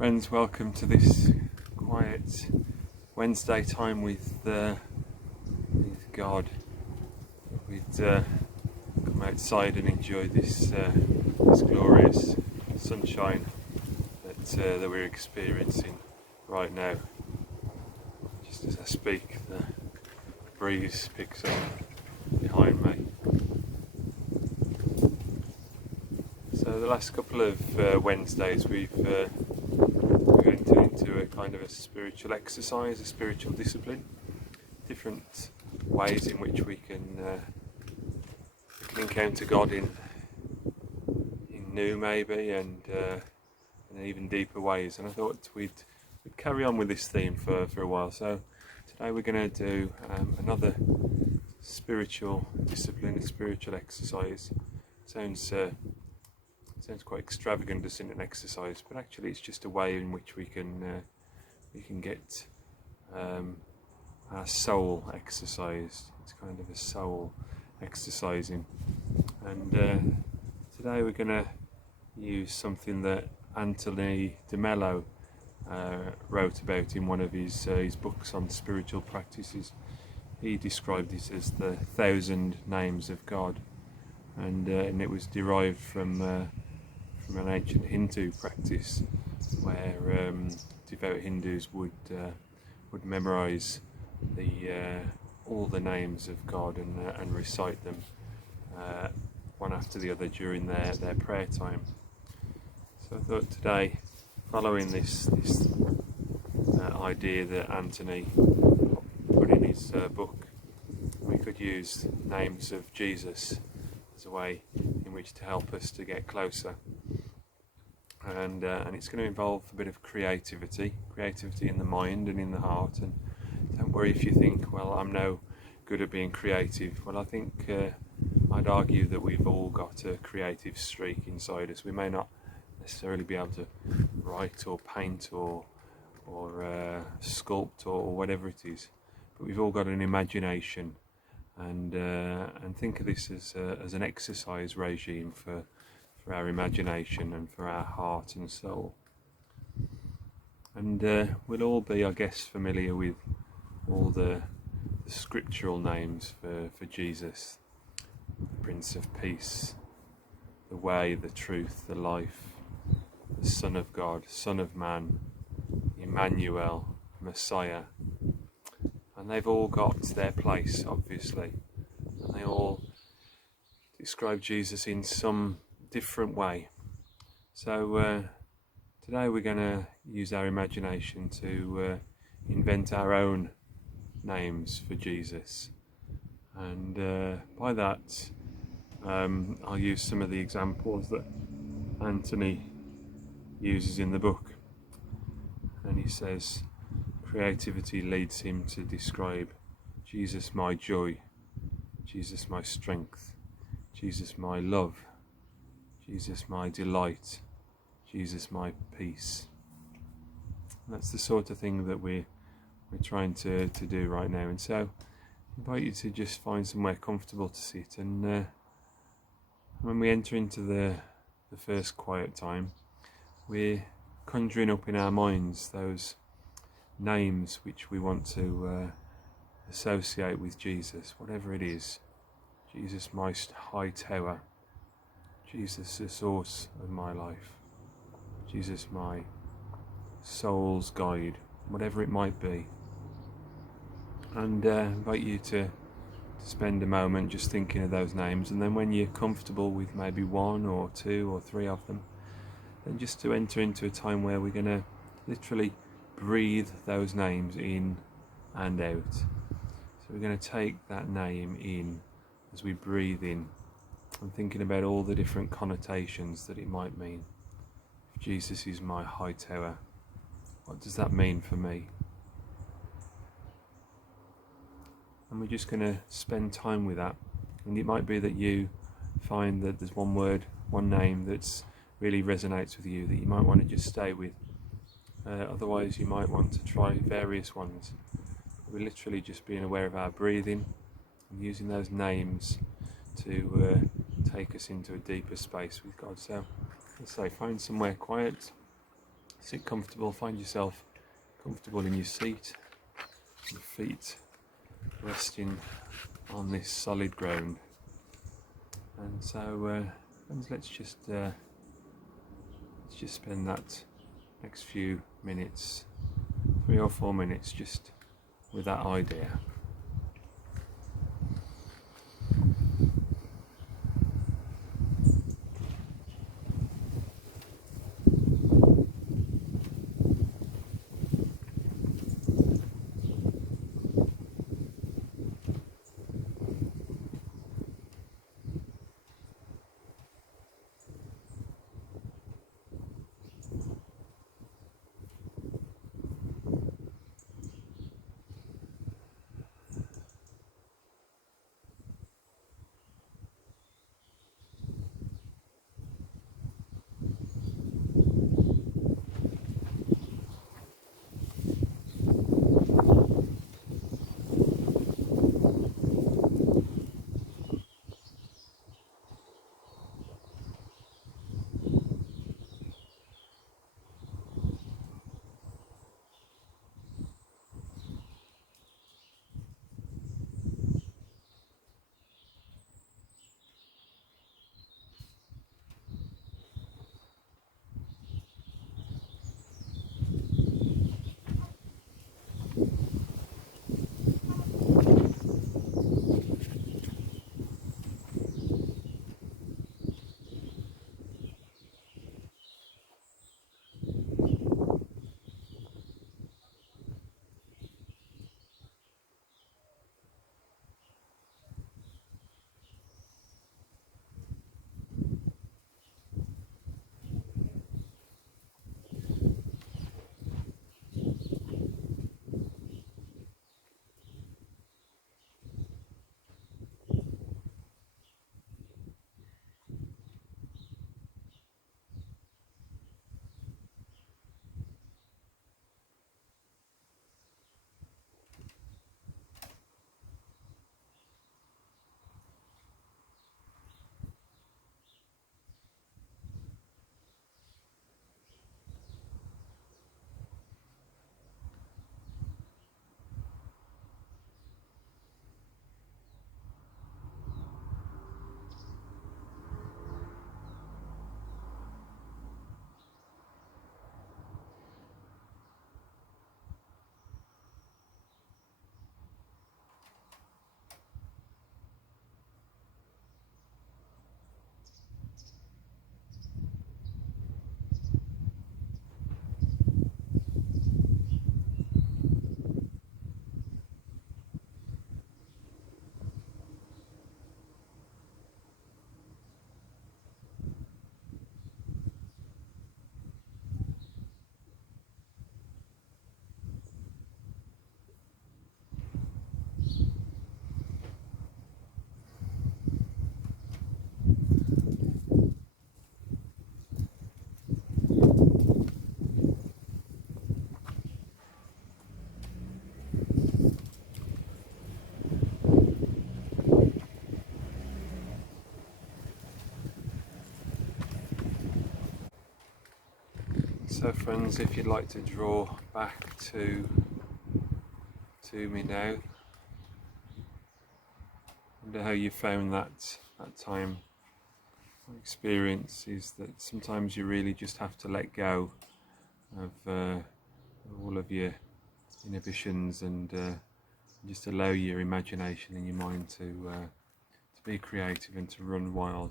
Friends, welcome to this quiet Wednesday time with God. We'd come outside and enjoy this glorious sunshine that we're experiencing right now. Just as I speak, the breeze picks up behind me. So the last couple of Wednesdays we've entered into a kind of a spiritual exercise, a spiritual discipline, different ways in which we can encounter God in new maybe and in even deeper ways. And I thought we'd carry on with this theme for a while. So today we're going to do another spiritual discipline, a spiritual exercise. Sounds quite extravagant as in an exercise, but actually it's just a way in which we can get our soul exercised. It's kind of a soul exercising, and today we're going to use something that Anthony de Mello wrote about in one of his books on spiritual practices. He described it as the 1,000 names of God, and it was derived from an ancient Hindu practice where devout Hindus would memorize all the names of God and recite them one after the other during their prayer time. So I thought today, following this idea that Anthony put in his book, we could use names of Jesus as a way in which to help us to get closer. And it's going to involve a bit of creativity in the mind and in the heart. And don't worry if you think, well, I'm no good at being creative. Well, I think I'd argue that we've all got a creative streak inside us. We may not necessarily be able to write or paint or sculpt or whatever it is, but we've all got an imagination. And think of this as an exercise regime for our imagination and for our heart and soul. And we'll all be, I guess, familiar with all the scriptural names for Jesus: the Prince of Peace, the Way, the Truth, the Life, the Son of God, Son of Man, Emmanuel, Messiah. And they've all got their place, obviously, and they all describe Jesus in some different way. So today we're going to use our imagination to invent our own names for Jesus, and by that I'll use some of the examples that Anthony uses in the book. And he says creativity leads him to describe Jesus my joy, Jesus my strength, Jesus my love, Jesus my delight, Jesus my peace. And that's the sort of thing that we're trying to do right now. And so I invite you to just find somewhere comfortable to sit, and when we enter into the first quiet time, we're conjuring up in our minds those names which we want to associate with Jesus, whatever it is. Jesus my high tower, Jesus the source of my life, Jesus my soul's guide, whatever it might be. And invite you to spend a moment just thinking of those names, and then when you're comfortable with maybe one or two or three of them, then just to enter into a time where we're going to literally breathe those names in and out. So we're going to take that name in as we breathe in, and thinking about all the different connotations that it might mean. If Jesus is my high tower, what does that mean for me? And we're just going to spend time with that. And it might be that you find that there's one word, one name that's really resonates with you that you might want to just stay with. Otherwise you might want to try various ones. We're literally just being aware of our breathing and using those names to take us into a deeper space with God. So let's say find somewhere quiet, Sit comfortable, find yourself comfortable in your seat, your feet resting on this solid ground. And so friends, let's just spend that next few minutes, 3 or 4 minutes, just with that idea. So friends, if you'd like to draw back to me now, I wonder how you found that time. My experience is that sometimes you really just have to let go of all of your inhibitions and just allow your imagination and your mind to be creative and to run wild.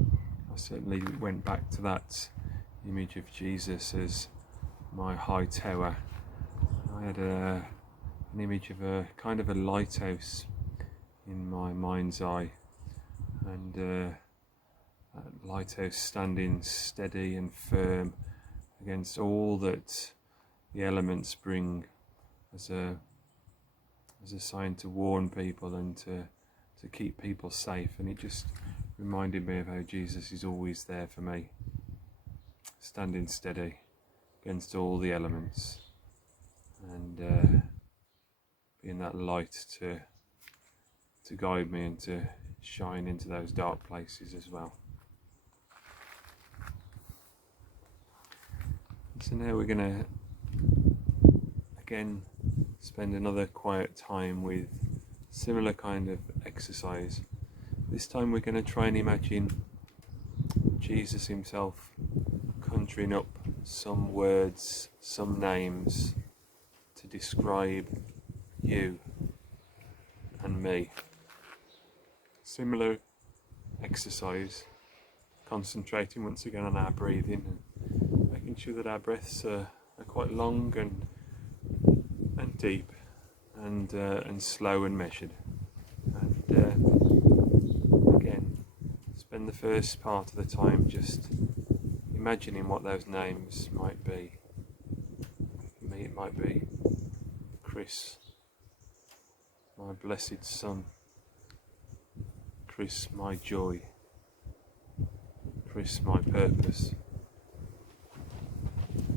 I certainly went back to that image of Jesus as my high tower. I had an image of a kind of a lighthouse in my mind's eye, and that lighthouse standing steady and firm against all that the elements bring as a sign to warn people and to keep people safe. And it just reminded me of how Jesus is always there for me, standing steady against all the elements, and being that light to guide me and to shine into those dark places as well. So now we're going to again spend another quiet time with similar kind of exercise. This time we're going to try and imagine Jesus himself conjuring up some words, some names to describe you and me. Similar exercise, concentrating once again on our breathing and making sure that our breaths are quite long and deep and slow and measured. And again, spend the first part of the time just imagining what those names might be. For me, it might be Chris, my blessed son. Chris, my joy. Chris, my purpose.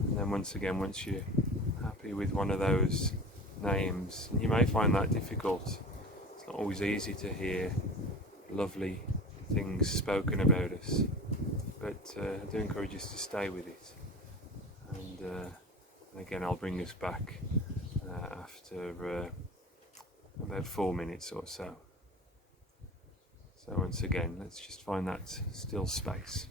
And then once you're happy with one of those names, and you may find that difficult, it's not always easy to hear lovely things spoken about us, but I do encourage us to stay with it. And again, I'll bring us back after about 4 minutes or so. So once again, let's just find that still space.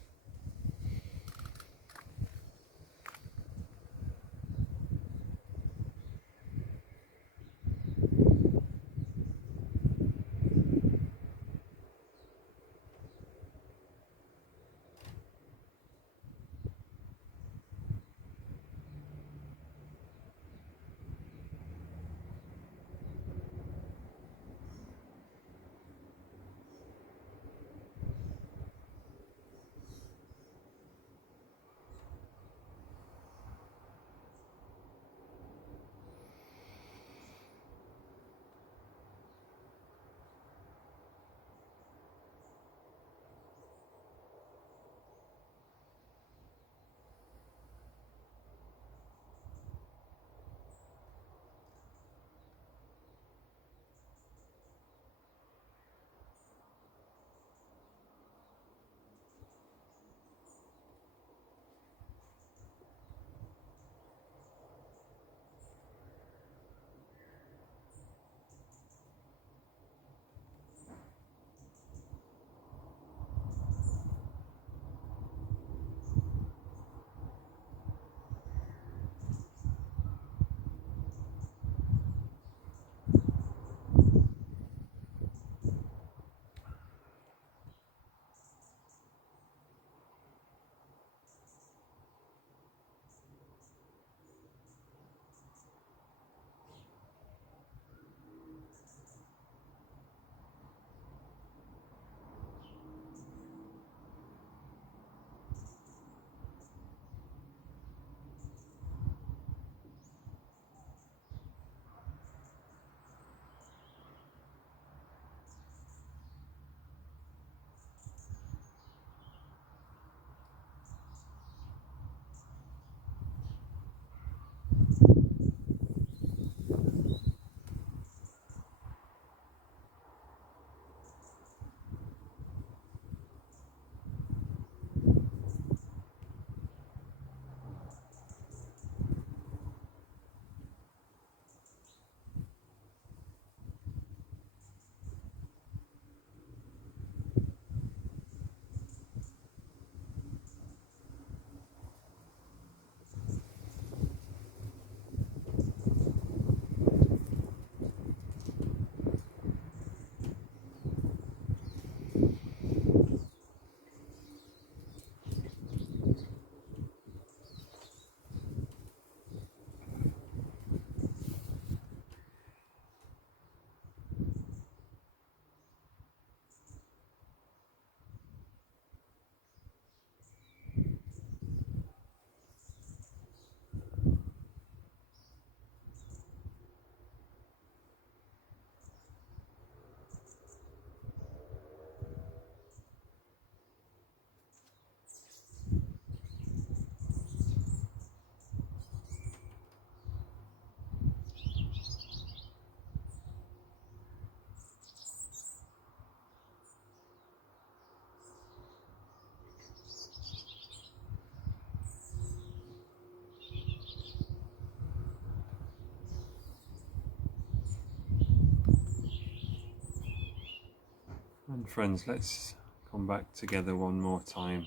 And friends, let's come back together one more time.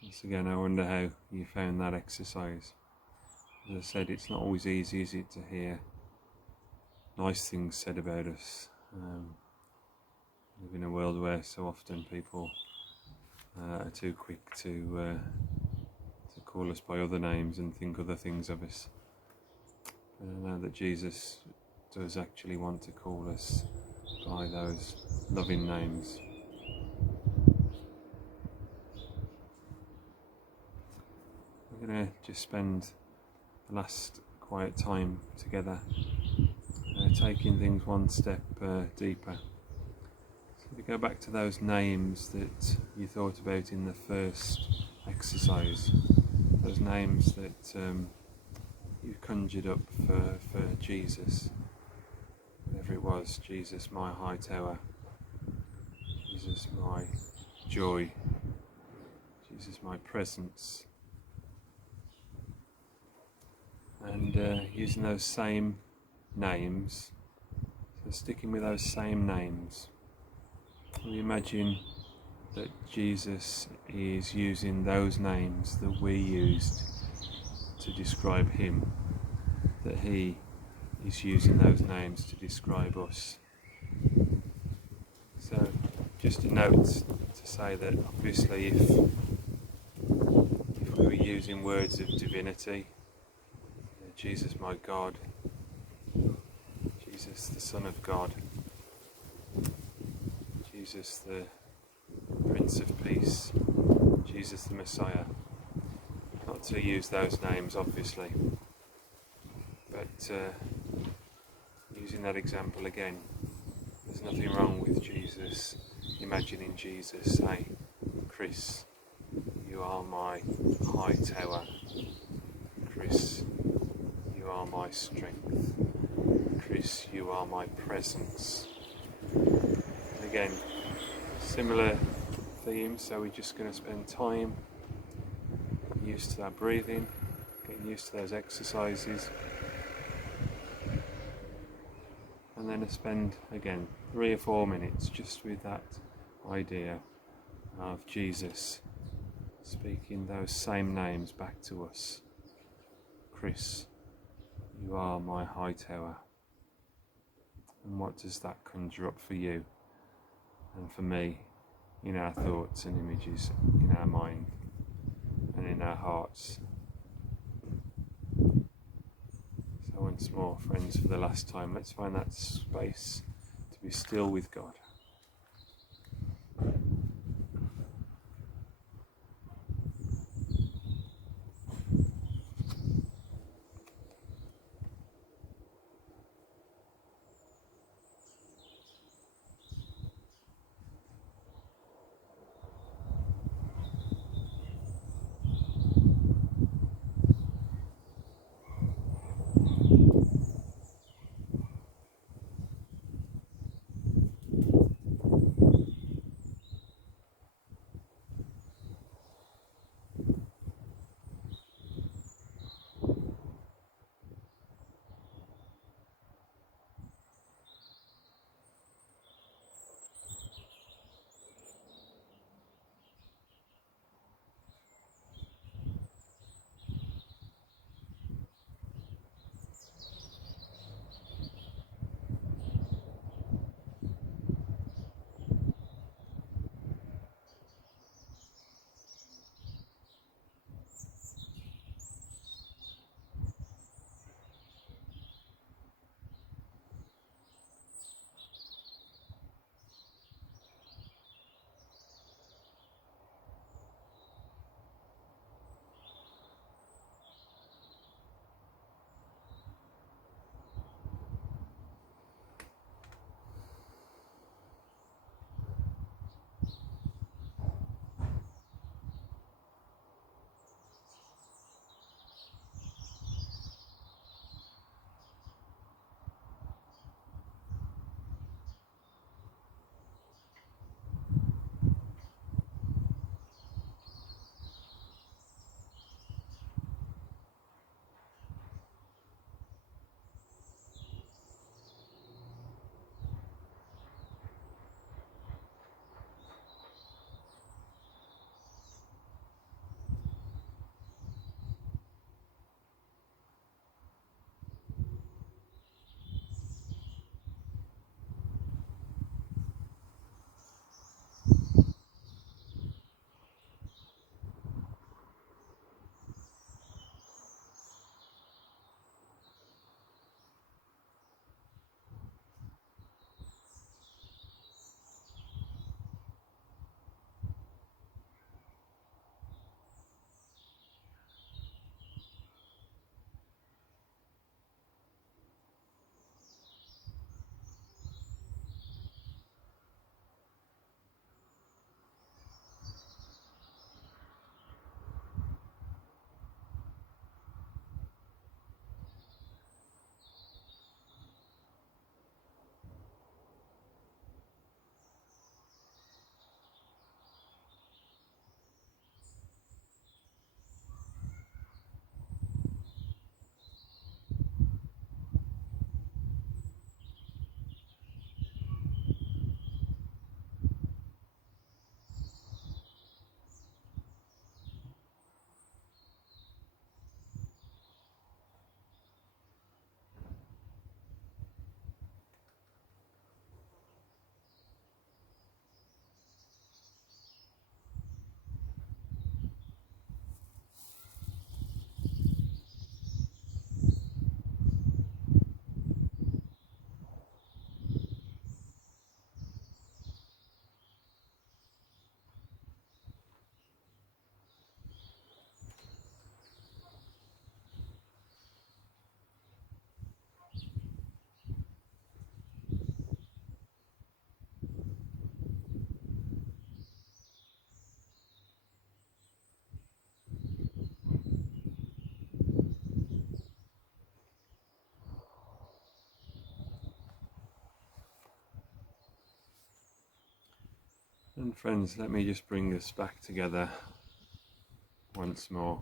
Once again, I wonder how you found that exercise. As I said, it's not always easy, is it, to hear nice things said about us. We live in a world where so often people are too quick to call us by other names and think other things of us. But I know that Jesus does actually want to call us by those loving names. We're going to just spend the last quiet time together, taking things one step deeper. So we go back to those names that you thought about in the first exercise, those names that you conjured up for Jesus, whatever it was. Jesus, my high tower. Jesus, my joy. Jesus, my presence. And using those same names, so sticking with those same names, we imagine that Jesus is using those names that we used to describe him, that he is using those names to describe us. So just a note to say that obviously if we were using words of divinity, Jesus my God, Jesus the Son of God, Jesus the Prince of Peace, Jesus the Messiah, not to use those names obviously, but using that example again, there's nothing wrong with Jesus, imagining Jesus saying, Chris, you are my high tower, Chris, you are my strength, Chris, you are my presence. And again, similar theme, so we're just going to spend time getting used to that breathing, getting used to those exercises, and then spend again 3 or 4 minutes just with that idea of Jesus speaking those same names back to us. Chris, you are my high tower. And what does that conjure up for you and for me in our thoughts and images, in our mind and in our hearts? So once more, friends, for the last time, let's find that space to be still with God. And friends, let me just bring us back together once more.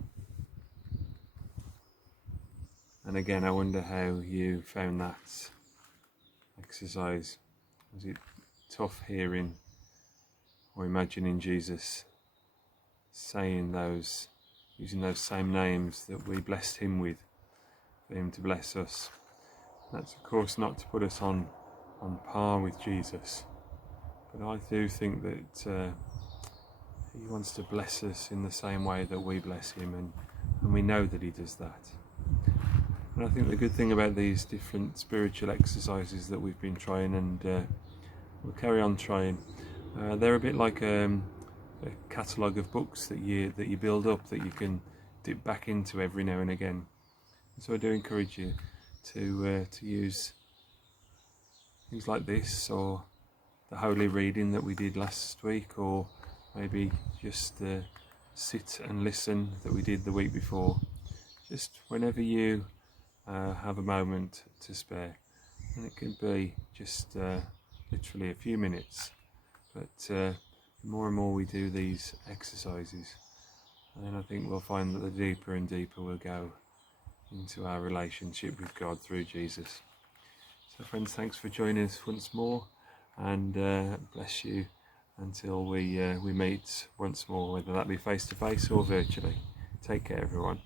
And again, I wonder how you found that exercise. Was it tough hearing or imagining Jesus saying those, using those same names that we blessed him with, for him to bless us? That's of course not to put us on par with Jesus, but I do think that he wants to bless us in the same way that we bless him, and we know that he does that. And I think the good thing about these different spiritual exercises that we've been trying, and we'll carry on trying, they're a bit like a catalogue of books that you build up, that you can dip back into every now and again. So I do encourage you to use things like this, or the holy reading that we did last week, or maybe just the sit and listen that we did the week before. Just whenever you have a moment to spare, and it can be just literally a few minutes, but the more and more we do these exercises, then I think we'll find that the deeper and deeper we'll go into our relationship with God through Jesus. So friends, thanks for joining us once more, and bless you until we meet once more, whether that be face to face or virtually. Take care, everyone.